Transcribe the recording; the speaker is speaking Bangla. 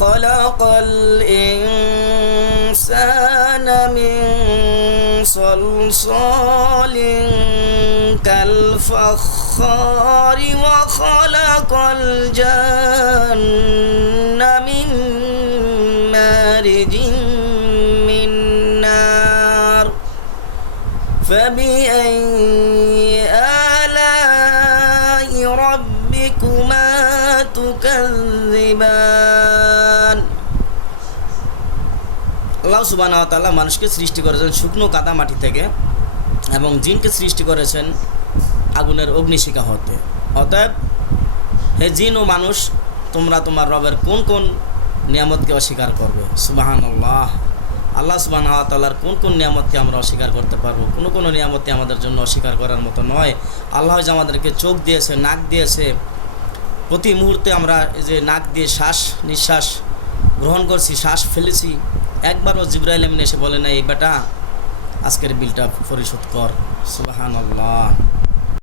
خلق الإنسان من صلصال كالفخار وخلق الجن من مارج من نار فبأي آلاء ربكما تكذبان আল্লাহ সুবহানাহু ওয়া তাআলা মানুষকে সৃষ্টি করেছেন শুকনো কাদা মাটি থেকে এবং জিনকে সৃষ্টি করেছেন আগুনের অগ্নিশিখা হতে। অতএব হে জিন ও মানুষ, তোমরা তোমার রবের কোন কোন নিয়ামতকে অস্বীকার করবে? সুবহানাল্লাহ। আল্লাহ সুবহানাহু ওয়া তাআলার কোন কোন নিয়ামতকে আমরা অস্বীকার করতে পারবো? কোনো নিয়ামতকে আমাদের জন্য অস্বীকার করার মতো নয়। আল্লাহ যে আমাদেরকে চোখ দিয়েছে, নাক দিয়েছে, প্রতি মুহূর্তে আমরা যে নাক দিয়ে শ্বাস নিঃশ্বাস গ্রহণ করছি, শ্বাস ফেলেছি, একবারও জিবরাইল আমিন এসে বলে না এই বেটা আজকের বিলটা পরিশোধ কর। সুবহানাল্লাহ।